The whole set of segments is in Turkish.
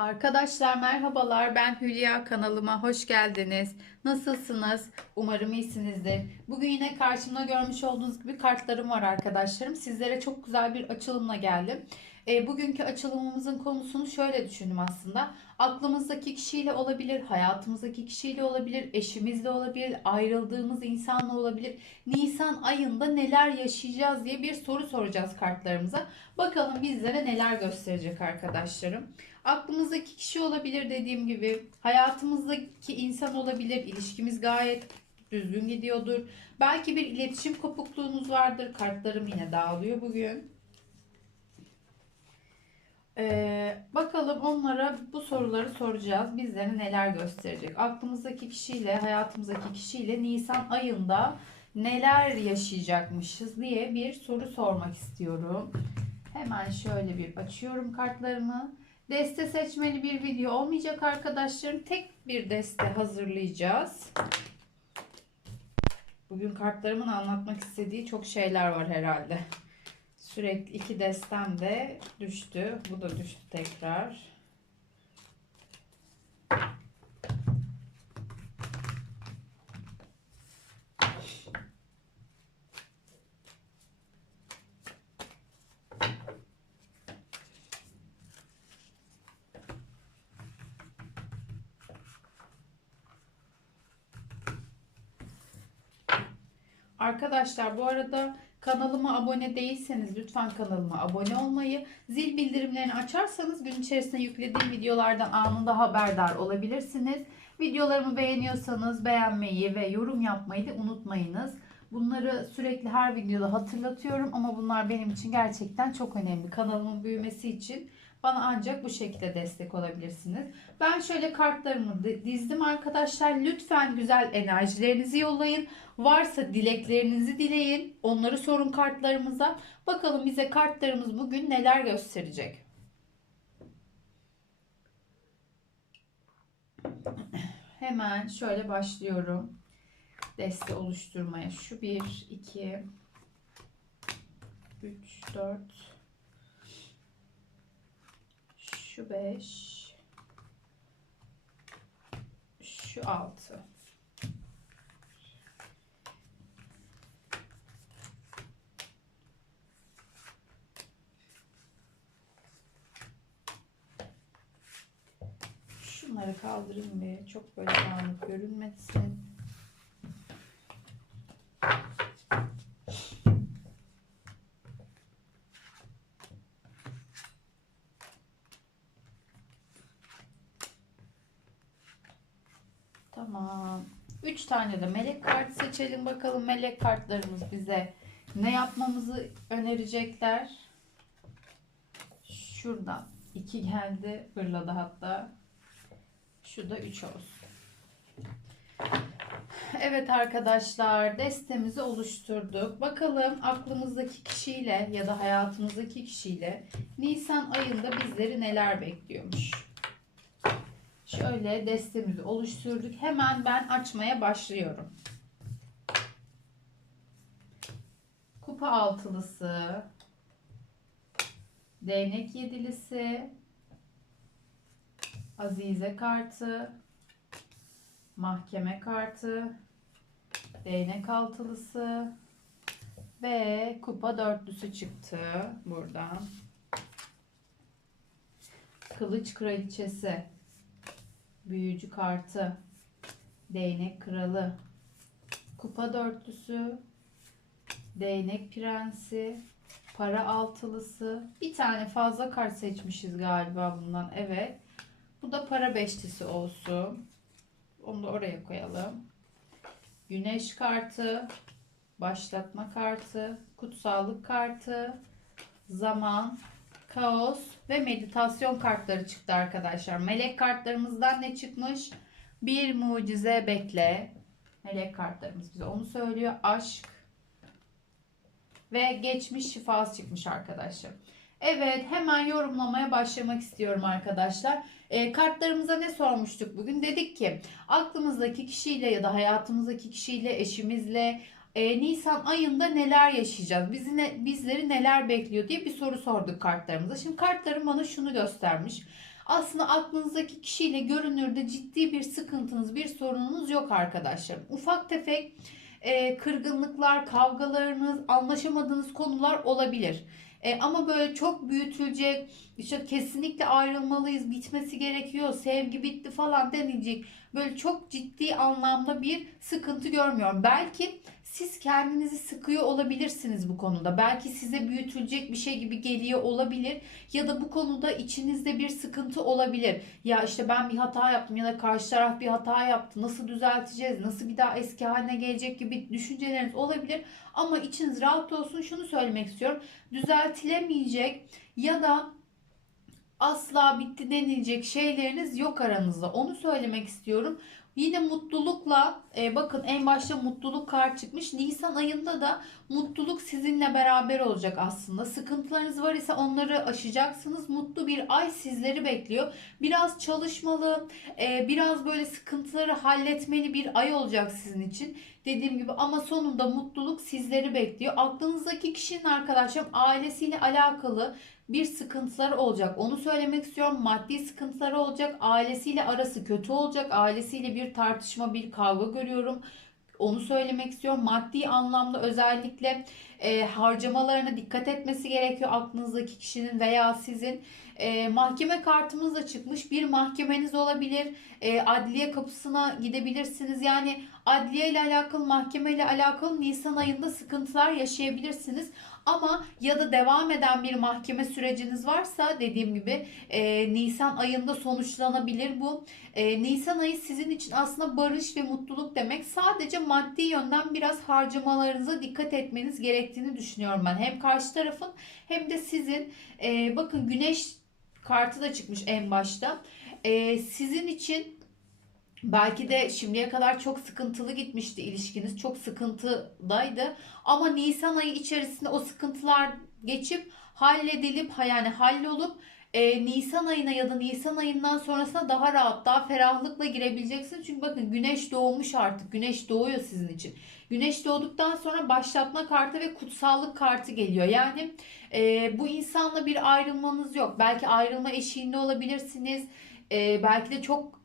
Arkadaşlar merhabalar ben Hülya kanalıma hoş geldiniz. Nasılsınız? Umarım iyisinizdir. Bugün yine karşımda görmüş olduğunuz gibi kartlarım var arkadaşlarım. Sizlere çok güzel bir açılımla geldim. E, bugünkü açılımımızın konusunu şöyle düşündüm aslında. Aklımızdaki kişiyle olabilir, hayatımızdaki kişiyle olabilir, eşimizle olabilir, ayrıldığımız insanla olabilir. Nisan ayında neler yaşayacağız diye bir soru soracağız kartlarımıza. Bakalım bizlere neler gösterecek arkadaşlarım. Aklımızdaki kişi olabilir dediğim gibi. Hayatımızdaki insan olabilir. İlişkimiz gayet düzgün gidiyordur. Belki bir iletişim kopukluğunuz vardır. Kartlarım yine dağılıyor bugün. Ee, bakalım onlara bu soruları soracağız. Bizlere neler gösterecek? Aklımızdaki kişiyle, hayatımızdaki kişiyle Nisan ayında neler yaşayacakmışız diye bir soru sormak istiyorum. Hemen şöyle bir açıyorum kartlarımı. Deste seçmeli bir video olmayacak arkadaşlarım. Tek bir deste hazırlayacağız. Bugün kartlarımın anlatmak istediği çok şeyler var herhalde. Sürekli iki destem de düştü. Bu da düştü tekrar. Arkadaşlar bu arada kanalıma abone değilseniz lütfen kanalıma abone olmayı, zil bildirimlerini açarsanız gün içerisinde yüklediğim videolardan anında haberdar olabilirsiniz. Videolarımı beğeniyorsanız beğenmeyi ve yorum yapmayı da unutmayınız. Bunları sürekli her videoda hatırlatıyorum ama bunlar benim için gerçekten çok önemli. Kanalımın büyümesi için bana ancak bu şekilde destek olabilirsiniz. Ben şöyle kartlarımı dizdim arkadaşlar. Lütfen güzel enerjilerinizi yollayın. Varsa dileklerinizi dileyin. Onları sorun kartlarımıza. Bakalım bize kartlarımız bugün neler gösterecek. Hemen şöyle başlıyorum. Deste oluşturmaya. Şu 1, 2, 3, 4, şu 5, şu 6. Şunları kaldırayım bir. Çok böyle dağınık görünmesin. Tamam. 3 tane de melek kartı seçelim bakalım melek kartlarımız bize ne yapmamızı önerecekler. Şuradan 2 geldi. Fırladı hatta. Şu da 3 olsun. Evet arkadaşlar destemizi oluşturduk. Bakalım aklımızdaki kişiyle ya da hayatımızdaki kişiyle Nisan ayında bizleri neler bekliyormuş. Şöyle destemizi oluşturduk. Hemen ben açmaya başlıyorum. Kupa altılısı, değnek yedilisi, azize kartı, mahkeme kartı, değnek altılısı ve kupa dörtlüsü çıktı buradan. Kılıç kraliçesi, büyücü kartı, değnek kralı, kupa dörtlüsü, değnek prensi, para altılısı. Bir tane fazla kart seçmişiz galiba bundan. Evet. Bu da para beşlisi olsun. Onu da oraya koyalım. Güneş kartı, başlatma kartı, kutsallık kartı, zaman, kaos ve meditasyon kartları çıktı arkadaşlar. Melek kartlarımızdan ne çıkmış? Bir mucize bekle. Melek kartlarımız bize onu söylüyor. Aşk ve geçmiş şifası çıkmış arkadaşlar. Evet hemen yorumlamaya başlamak istiyorum arkadaşlar. E, kartlarımıza ne sormuştuk bugün? Dedik ki aklımızdaki kişiyle ya da hayatımızdaki kişiyle, eşimizle e, Nisan ayında neler yaşayacağız? Bizi ne, bizleri neler bekliyor diye bir soru sorduk kartlarımıza. Şimdi kartlarım bana şunu göstermiş. Aslında aklınızdaki kişiyle görünürde ciddi bir sıkıntınız, bir sorununuz yok arkadaşlarım. Ufak tefek e, kırgınlıklar, kavgalarınız, anlaşamadığınız konular olabilir. E, ama böyle çok büyütülecek, işte kesinlikle ayrılmalıyız, bitmesi gerekiyor, sevgi bitti falan denilecek böyle çok ciddi anlamda bir sıkıntı görmüyorum. Belki siz kendinizi sıkıyor olabilirsiniz bu konuda. Belki size büyütülecek bir şey gibi geliyor olabilir ya da bu konuda içinizde bir sıkıntı olabilir. Ya işte ben bir hata yaptım ya da karşı taraf bir hata yaptı. Nasıl düzelteceğiz? Nasıl bir daha eski haline gelecek gibi düşünceleriniz olabilir. Ama içiniz rahat olsun. Şunu söylemek istiyorum. Düzeltilemeyecek ya da asla bitti denilecek şeyleriniz yok aranızda. Onu söylemek istiyorum. Yine mutlulukla e, bakın en başta mutluluk kart çıkmış. Nisan ayında da mutluluk sizinle beraber olacak aslında. Sıkıntılarınız var ise onları aşacaksınız. Mutlu bir ay sizleri bekliyor. Biraz çalışmalı, e, biraz böyle sıkıntıları halletmeli bir ay olacak sizin için. Dediğim gibi ama sonunda mutluluk sizleri bekliyor. Aklınızdaki kişinin arkadaşlarım ailesiyle alakalı bir sıkıntıları olacak. Onu söylemek istiyorum. Maddi sıkıntıları olacak. Ailesiyle arası kötü olacak. Ailesiyle bir tartışma, bir kavga görüyorum. Onu söylemek istiyorum. Maddi anlamda özellikle e, harcamalarına dikkat etmesi gerekiyor aklınızdaki kişinin veya sizin. E, mahkeme kartımız da çıkmış. Bir mahkemeniz olabilir. E, adliye kapısına gidebilirsiniz. Yani adliye ile alakalı, mahkeme ile alakalı Nisan ayında sıkıntılar yaşayabilirsiniz. Ama ya da devam eden bir mahkeme süreciniz varsa dediğim gibi e, Nisan ayında sonuçlanabilir bu. E, Nisan ayı sizin için aslında barış ve mutluluk demek. Sadece maddi yönden biraz harcamalarınıza dikkat etmeniz gerektiğini düşünüyorum ben. Hem karşı tarafın hem de sizin. E, bakın güneş kartı da çıkmış en başta. E, sizin için Belki de şimdiye kadar çok sıkıntılı gitmişti ilişkiniz. Çok sıkıntıdaydı. Ama Nisan ayı içerisinde o sıkıntılar geçip halledilip yani hallolup e, Nisan ayına ya da Nisan ayından sonrasına daha rahat, daha ferahlıkla girebileceksiniz. Çünkü bakın güneş doğmuş artık. Güneş doğuyor sizin için. Güneş doğduktan sonra başlatma kartı ve kutsallık kartı geliyor. Yani e, bu insanla bir ayrılmanız yok. Belki ayrılma eşiğinde olabilirsiniz. E, belki de çok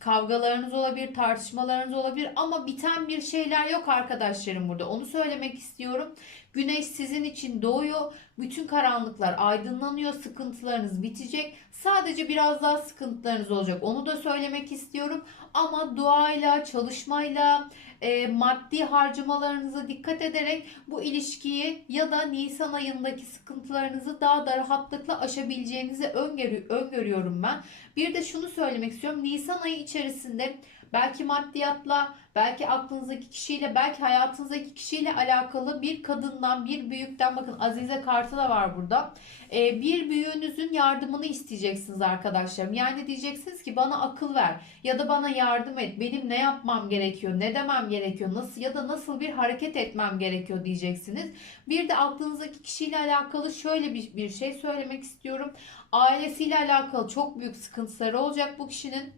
Kavgalarınız olabilir, tartışmalarınız olabilir ama biten bir şeyler yok arkadaşlarım burada. Onu söylemek istiyorum. Güneş sizin için doğuyor. Bütün karanlıklar aydınlanıyor. Sıkıntılarınız bitecek. Sadece biraz daha sıkıntılarınız olacak. Onu da söylemek istiyorum. Ama duayla, çalışmayla, e, maddi harcamalarınıza dikkat ederek bu ilişkiyi ya da Nisan ayındaki sıkıntılarınızı daha da rahatlıkla aşabileceğinizi öngörü, öngörüyorum ben. Bir de şunu söylemek istiyorum. Nisan ayı içerisinde belki maddiyatla, belki aklınızdaki kişiyle, belki hayatınızdaki kişiyle alakalı bir kadından, bir büyükten bakın Azize kartı da var burada. Ee, bir büyüğünüzün yardımını isteyeceksiniz arkadaşlarım. Yani diyeceksiniz ki bana akıl ver ya da bana yardım et. Benim ne yapmam gerekiyor, ne demem gerekiyor, nasıl ya da nasıl bir hareket etmem gerekiyor diyeceksiniz. Bir de aklınızdaki kişiyle alakalı şöyle bir, bir şey söylemek istiyorum. Ailesiyle alakalı çok büyük sıkıntıları olacak bu kişinin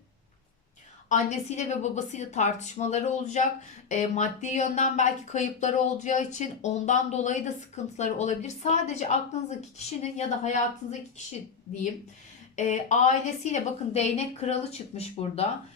annesiyle ve babasıyla tartışmaları olacak. E, maddi yönden belki kayıpları olacağı için ondan dolayı da sıkıntıları olabilir. Sadece aklınızdaki kişinin ya da hayatınızdaki kişi diyeyim e, ailesiyle bakın değnek kralı çıkmış burada.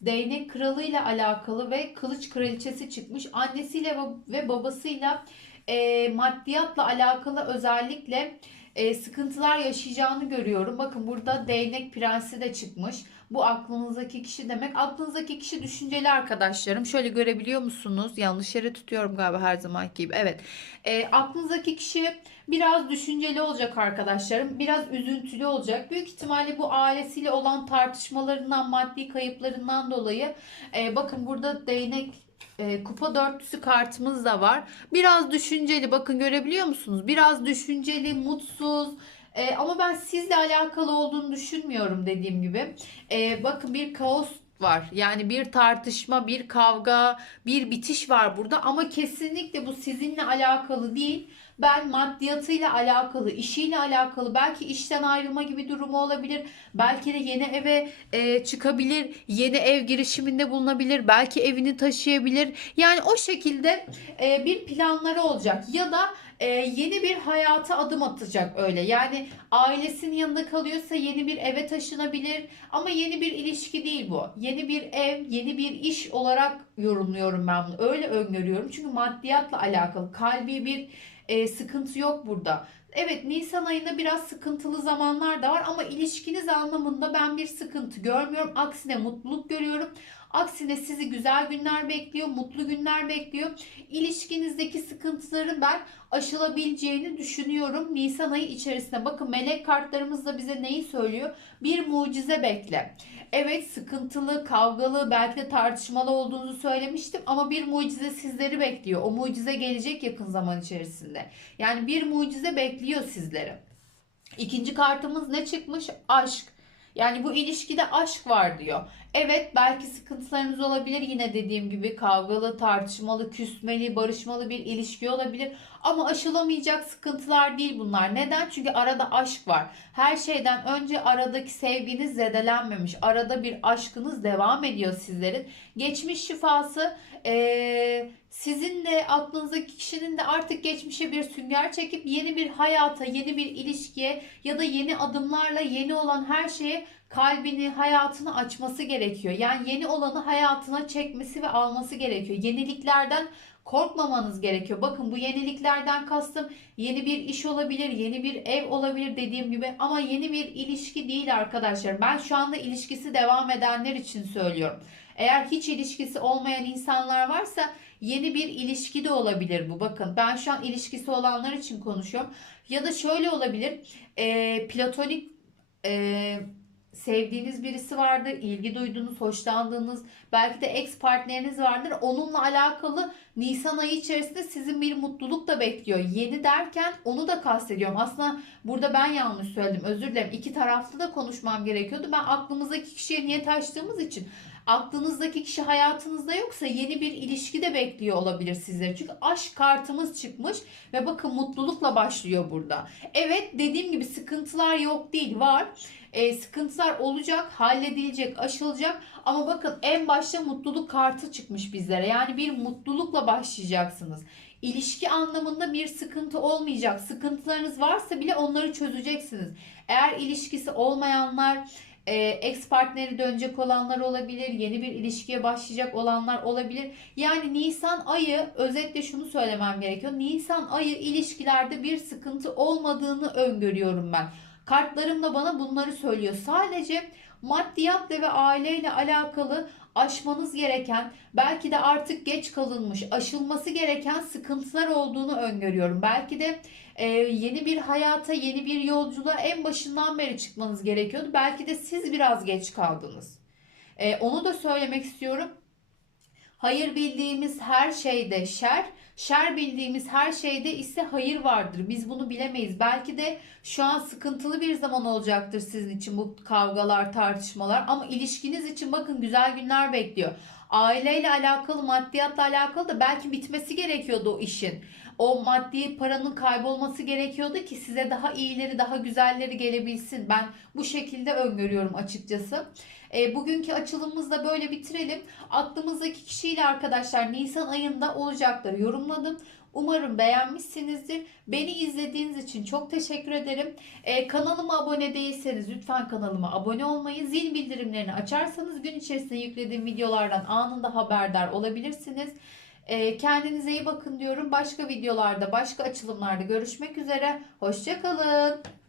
Değnek kralıyla alakalı ve kılıç kraliçesi çıkmış. Annesiyle ve babasıyla e, maddiyatla alakalı özellikle e, sıkıntılar yaşayacağını görüyorum. Bakın burada değnek prensi de çıkmış. Bu aklınızdaki kişi demek. Aklınızdaki kişi düşünceli arkadaşlarım. Şöyle görebiliyor musunuz? Yanlış yere tutuyorum galiba her zaman gibi. Evet. E, aklınızdaki kişi biraz düşünceli olacak arkadaşlarım. Biraz üzüntülü olacak. Büyük ihtimalle bu ailesiyle olan tartışmalarından, maddi kayıplarından dolayı. E, bakın burada değnek e, kupa dörtlüsü kartımız da var. Biraz düşünceli bakın görebiliyor musunuz? Biraz düşünceli, mutsuz. E, ama ben sizle alakalı olduğunu düşünmüyorum dediğim gibi. E, bakın bir kaos var. Yani bir tartışma, bir kavga, bir bitiş var burada ama kesinlikle bu sizinle alakalı değil. Ben maddiyatıyla alakalı, işiyle alakalı, belki işten ayrılma gibi durumu olabilir. Belki de yeni eve e, çıkabilir, yeni ev girişiminde bulunabilir, belki evini taşıyabilir. Yani o şekilde e, bir planları olacak ya da e, yeni bir hayata adım atacak öyle. Yani ailesinin yanında kalıyorsa yeni bir eve taşınabilir ama yeni bir ilişki değil bu. Yeni bir ev, yeni bir iş olarak yorumluyorum ben bunu. Öyle öngörüyorum. Çünkü maddiyatla alakalı kalbi bir e, sıkıntı yok burada. Evet Nisan ayında biraz sıkıntılı zamanlar da var ama ilişkiniz anlamında ben bir sıkıntı görmüyorum. Aksine mutluluk görüyorum. Aksine sizi güzel günler bekliyor, mutlu günler bekliyor. İlişkinizdeki sıkıntıların ben aşılabileceğini düşünüyorum Nisan ayı içerisinde. Bakın melek kartlarımız da bize neyi söylüyor? Bir mucize bekle. Evet sıkıntılı, kavgalı, belki de tartışmalı olduğunuzu söylemiştim ama bir mucize sizleri bekliyor. O mucize gelecek yakın zaman içerisinde. Yani bir mucize bekliyor sizleri. İkinci kartımız ne çıkmış? Aşk. Yani bu ilişkide aşk var diyor. Evet belki sıkıntılarınız olabilir yine dediğim gibi kavgalı, tartışmalı, küsmeli, barışmalı bir ilişki olabilir. Ama aşılamayacak sıkıntılar değil bunlar. Neden? Çünkü arada aşk var. Her şeyden önce aradaki sevginiz zedelenmemiş. Arada bir aşkınız devam ediyor sizlerin. Geçmiş şifası ee, sizin de aklınızdaki kişinin de artık geçmişe bir sünger çekip yeni bir hayata, yeni bir ilişkiye ya da yeni adımlarla yeni olan her şeye kalbini, hayatını açması gerekiyor. Yani yeni olanı hayatına çekmesi ve alması gerekiyor. Yeniliklerden korkmamanız gerekiyor. Bakın bu yeniliklerden kastım yeni bir iş olabilir, yeni bir ev olabilir dediğim gibi ama yeni bir ilişki değil arkadaşlar. Ben şu anda ilişkisi devam edenler için söylüyorum. Eğer hiç ilişkisi olmayan insanlar varsa yeni bir ilişki de olabilir bu. Bakın ben şu an ilişkisi olanlar için konuşuyorum. Ya da şöyle olabilir. E, platonik e, sevdiğiniz birisi vardır, ilgi duyduğunuz, hoşlandığınız, belki de ex partneriniz vardır. Onunla alakalı Nisan ayı içerisinde sizin bir mutluluk da bekliyor. Yeni derken onu da kastediyorum. Aslında burada ben yanlış söyledim. Özür dilerim. İki taraflı da konuşmam gerekiyordu. Ben aklımızdaki kişiye niyet açtığımız için aklınızdaki kişi hayatınızda yoksa yeni bir ilişki de bekliyor olabilir sizleri. Çünkü aşk kartımız çıkmış ve bakın mutlulukla başlıyor burada. Evet dediğim gibi sıkıntılar yok değil var. E, sıkıntılar olacak, halledilecek, aşılacak ama bakın en başta mutluluk kartı çıkmış bizlere. Yani bir mutlulukla başlayacaksınız. İlişki anlamında bir sıkıntı olmayacak. Sıkıntılarınız varsa bile onları çözeceksiniz. Eğer ilişkisi olmayanlar, e, ex partneri dönecek olanlar olabilir, yeni bir ilişkiye başlayacak olanlar olabilir. Yani Nisan ayı özetle şunu söylemem gerekiyor. Nisan ayı ilişkilerde bir sıkıntı olmadığını öngörüyorum ben. Kartlarım da bana bunları söylüyor. Sadece maddiyatla ve aileyle alakalı aşmanız gereken, belki de artık geç kalınmış, aşılması gereken sıkıntılar olduğunu öngörüyorum. Belki de e, yeni bir hayata, yeni bir yolculuğa en başından beri çıkmanız gerekiyordu. Belki de siz biraz geç kaldınız. E, onu da söylemek istiyorum. Hayır bildiğimiz her şeyde şer, şer bildiğimiz her şeyde ise hayır vardır. Biz bunu bilemeyiz. Belki de şu an sıkıntılı bir zaman olacaktır sizin için bu kavgalar, tartışmalar ama ilişkiniz için bakın güzel günler bekliyor. Aileyle alakalı, maddiyatla alakalı da belki bitmesi gerekiyordu o işin. O maddi paranın kaybolması gerekiyordu ki size daha iyileri, daha güzelleri gelebilsin. Ben bu şekilde öngörüyorum açıkçası. E, bugünkü açılımımızda böyle bitirelim. Aklımızdaki kişiyle arkadaşlar Nisan ayında olacakları yorumladım. Umarım beğenmişsinizdir. Beni izlediğiniz için çok teşekkür ederim. Ee, kanalıma abone değilseniz lütfen kanalıma abone olmayı, zil bildirimlerini açarsanız gün içerisinde yüklediğim videolardan anında haberdar olabilirsiniz. Ee, kendinize iyi bakın diyorum. Başka videolarda, başka açılımlarda görüşmek üzere. Hoşçakalın.